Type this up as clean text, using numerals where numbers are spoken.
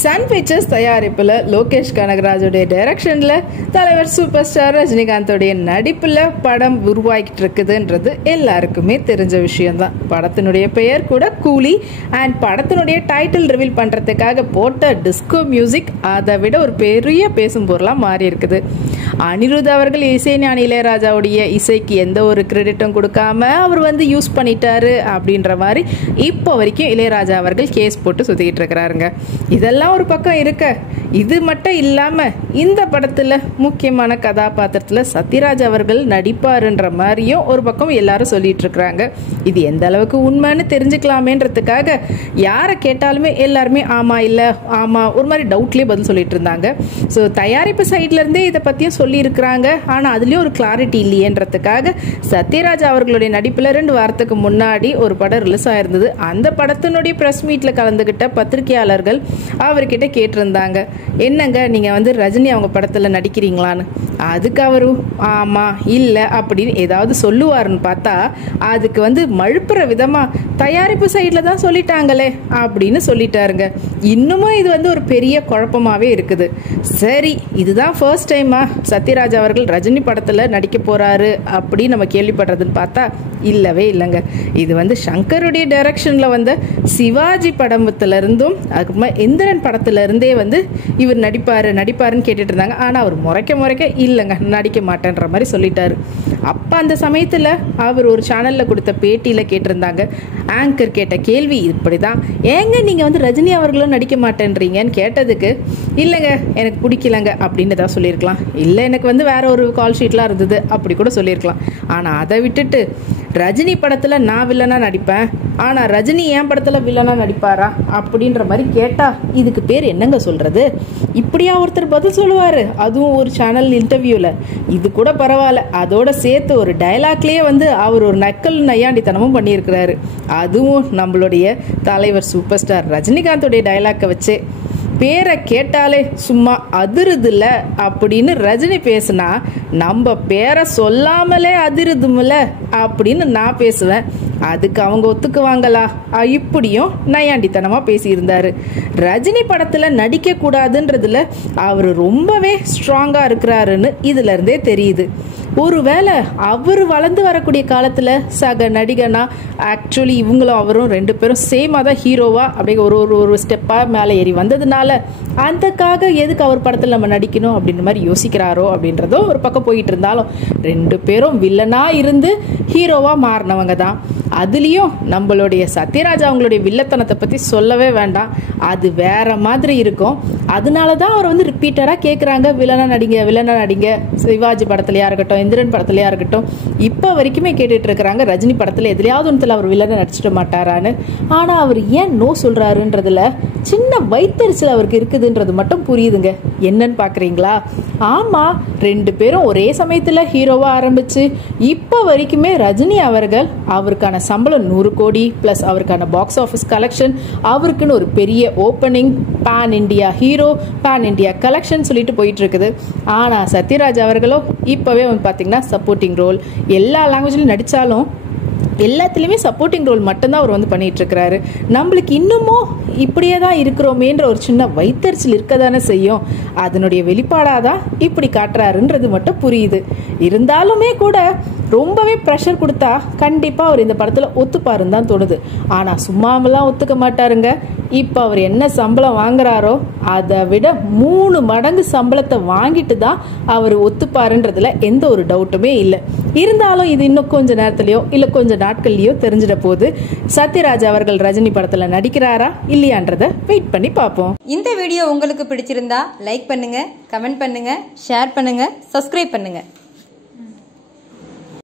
Sun pictures தயாரிப்பில் லோகேஷ் கனகராஜோடைய டைரக்ஷனில் தலைவர் சூப்பர் ஸ்டார் ரஜினிகாந்தோடைய நடிப்பில் படம் உருவாக்கிட்டு இருக்குதுன்றது எல்லாருக்குமே தெரிஞ்ச விஷயம்தான். படத்தினுடைய பெயர் கூட கூலி. அண்ட் படத்தினுடைய டைட்டில் ரிவீல் பண்ணுறதுக்காக போட்ட டிஸ்கோ மியூசிக் அதை விட ஒரு பெரிய பேசும் பொருளாக மாறி இருக்குது. அனிருத் அவர்கள் இசைஞானி இளையராஜாவுடைய இசைக்கு எந்த ஒரு கிரெடிட்டும் கொடுக்காம அவர் யூஸ் பண்ணிட்டாரு அப்படின்ற மாதிரி இப்போ வரைக்கும் இளையராஜா அவர்கள் கேஸ் போட்டு சுத்திக்கிட்டு இருக்கிறாருங்க. இதெல்லாம் ஒரு பக்கம் இருக்க, இது மட்டும் இல்லாம இந்த படத்துல முக்கியமான கதாபாத்திரத்துல சத்யராஜ் அவர்கள் நடிப்பாருன்ற மாதிரியும் ஒரு பக்கம் எல்லாரும் சொல்லிட்டு இருக்கிறாங்க. இது எந்த அளவுக்கு உண்மைன்னு தெரிஞ்சுக்கலாமேன்றதுக்காக யாரை கேட்டாலுமே எல்லாருமே ஆமா இல்ல ஆமா ஒரு மாதிரி டவுட்லயே பதில் சொல்லிட்டு இருந்தாங்க. ஸோ தயாரிப்பு சைட்ல இருந்தே இதை பத்தியும் சொல்லி இருக்கிறாங்க. ஆனா அதுலயும் ஒரு கிளாரிட்டி இல்லையன்றதுக்காக சத்யராஜ் அவர்களுடைய நடிப்புல 2 வாரத்துக்கு முன்னாடி ஒரு படம் ரிலீஸ் ஆயிருந்தது. அந்த படத்தினுடைய பிரஸ் மீட்ல கலந்துகிட்ட பத்திரிகையாளர்கள் அவர்கிட்ட கேட்டிருந்தாங்க, என்னங்க நீங்க ரஜினி அவங்க படத்துல நடிக்கிறீங்களான்னு. அதுக்கு அவரு ஆமா இல்ல அப்படின்னு ஏதாவது சொல்லுவாருன்னு பார்த்தா அதுக்கு மழுப்புற விதமா தயாரிப்பு சைட்ல தான் சொல்லிட்டாங்களே அப்படின்னு சொல்லிட்டாருங்க. இன்னமும் இது ஒரு பெரிய குழப்பமாவே இருக்குது. சரி, இதுதான் ஃபர்ஸ்ட் டைமா சத்யராஜ் அவர்கள் ரஜினி படத்துல நடிக்க போறாரு அப்படின்னு நம்ம கேள்விப்படுறதுன்னு பார்த்தா இல்லவே இல்லைங்க. இது சங்கருடைய டைரக்ஷன்ல சிவாஜி படத்துல இருந்தும் அதுக்கப்புறமா எந்திரன் படத்துல இருந்தே இவர் நடிப்பாருன்னு கேட்டுட்டு இருந்தாங்க. ஆனா அவர் முறைக்க இல்லைங்க நடிக்க மாட்டேன்ற மாதிரி சொல்லிட்டாரு. அப்ப அந்த சமயத்துல அவர் ஒரு சேனல்ல கொடுத்த பேட்டியில கேட்டிருந்தாங்க. ஆங்கர் கேட்ட கேள்வி இப்படிதான், ஏங்க நீங்க ரஜினி அவர்களும் நடிக்க மாட்டேன்றீங்கன்னு கேட்டதுக்கு இல்லைங்க எனக்கு பிடிக்கலங்க அப்படின்னு தான் சொல்லியிருக்கலாம். இல்லை எனக்கு வேற ஒரு கால் ஷீட்லாம் இருந்தது அப்படி கூட சொல்லியிருக்கலாம். ஆனா அதை விட்டுட்டு ரஜினி படத்துல நான் வில்லனா நடிப்பேன், ஆனா ரஜினி என் படத்துல வில்லனா நடிப்பாரா அப்படின்ற மாதிரி கேட்டா இதுக்கு பேர் என்னங்க சொல்றது? இப்படியா ஒருத்தர் பதில் சொல்லுவாரு, அதுவும் ஒரு சேனல் இன்டர்வியூல? இது கூட பரவாயில்ல, அதோட சேர்த்து ஒரு டயலாக்லயே அவர் ஒரு நக்கல் நையாண்டித்தனமும் பண்ணியிருக்கிறாரு. அதுவும் நம்மளுடைய தலைவர் சூப்பர் ஸ்டார் ரஜினிகாந்தோடைய டயலாக்கை வச்சு பேரை கேட்டாலே சும்மா அதிருதுல அப்படின்னு ரஜினி பேசுனா நம்ம பேரை சொல்லாமலே அதிருதுமில்ல அப்படின்னு நான் பேசுவேன். அதுக்கு அவங்க ஒத்துக்குவாங்களா? இப்படியும் நையாண்டித்தனமா பேசியிருந்தாரு. ரஜினி படத்துல நடிக்க கூடாதுன்றதுல அவர் ரொம்பவே ஸ்ட்ராங்கா இருக்கிறாருன்னு இதுல இருந்தே தெரியுது. ஒருவேளை அவர் வளர்ந்து வரக்கூடிய காலத்துல சக நடிகனா ஆக்சுவலி இவங்களும் அவரும் 2 பேரும் சேமா தான் ஹீரோவா அப்படியே ஒரு ஸ்டெப்பா மேலே ஏறி வந்ததுனால அதுக்காக எதுக்கு அவர் படத்துல நம்ம நடிக்கணும் அப்படின்ற மாதிரி யோசிக்கிறாரோ அப்படின்றதோ ஒரு பக்கம் போயிட்டு இருந்தாலும் 2 பேரும் வில்லனா இருந்து ஹீரோவா மாறினவங்க தான். அதுலயும் நம்மளுடைய சத்யராஜ் அவங்களுடைய வில்லத்தனத்தை பத்தி சொல்லவே வேண்டாம், அது வேற மாதிரி இருக்கும். அதனாலதான் அவர் ரிப்பீட்டடா கேட்கறாங்க, வில்லனா நடிங்க சிவாஜி படத்துலயா இருக்கட்டும் இந்திரன் படத்துலயா இருக்கட்டும் இப்ப வரைக்குமே கேட்டுட்டு இருக்கிறாங்க ரஜினி படத்துல எதுலயாவது ஒன்றுல அவர் வில்லனை நடிச்சிட மாட்டாரான்னு. ஆனா அவர் ஏன் நோ சொல்றாருன்றதுல சின்ன வைத்தறிச்சல் அவருக்கு இருக்குதுன்றது மட்டும் புரியுதுங்க. என்னன்னு பாக்குறீங்களா? ஆமா, 2 பேரும் ஒரே சமயத்துல ஹீரோவா ஆரம்பிச்சு இப்ப வரைக்குமே ரஜினி அவர்கள் அவருக்கான சம்பளம் 100 கோடி பிளஸ் அவருக்கான பாக்ஸ் ஆஃபீஸ் கலெக்ஷன், அவருக்குன்னு ஒரு பெரிய opening, pan India hero, pan India collection சொல்லிட்டு போயிட்டு இருக்குது. ஆனா சத்யராஜ் அவர்களோ இப்பவே பாத்தீங்கன்னா சப்போர்ட்டிங் ரோல், எல்லா லாங்குவேஜ்லயும் நடிச்சாலும் எல்லாத்துலயுமே சப்போர்ட்டிங் ரோல் மட்டும்தான் அவர் பண்ணிட்டு இருக்கிறாரு. நம்மளுக்கு இன்னமும் இப்படியே தான் இருக்கிறோமேன்ற ஒரு சின்ன வைத்தறிச்சல் இருக்கதானே செய்யும். அதனுடைய வெளிப்பாடாதான் இப்படி காட்டுறாருன்றது மட்டும் புரியுது. இருந்தாலுமே கூட ரொம்பவே ப்ரெஷர் கொடுத்தா கண்டிப்பா அவர் இந்த படத்துல ஒத்துப்பாருன்னு தான் தோணுது. ஆனா சும்மாமெல்லாம் ஒத்துக்க மாட்டாருங்க. இப்ப அவர் என்ன சம்பளம் வாங்குறாரோ அதை விட 3 மடங்கு சம்பளத்தை வாங்கிட்டு தான் அவர் ஒத்துப்பாருன்றதுல எந்த ஒரு டவுட்டுமே இல்லை. இருந்தாலும் இது இன்னும் கொஞ்ச நேரத்திலயோ இல்ல கொஞ்ச நாட்கள்லயோ தெரிஞ்சிட போது சத்யராஜ் அவர்கள் ரஜினி படத்துல நடிக்கிறாரா இல்லையான்றத வெயிட் பண்ணி பார்ப்போம். இந்த வீடியோ உங்களுக்கு பிடிச்சிருந்தா லைக் பண்ணுங்க, கமெண்ட் பண்ணுங்க, ஷேர் பண்ணுங்க, சப்ஸ்கிரைப் பண்ணுங்க.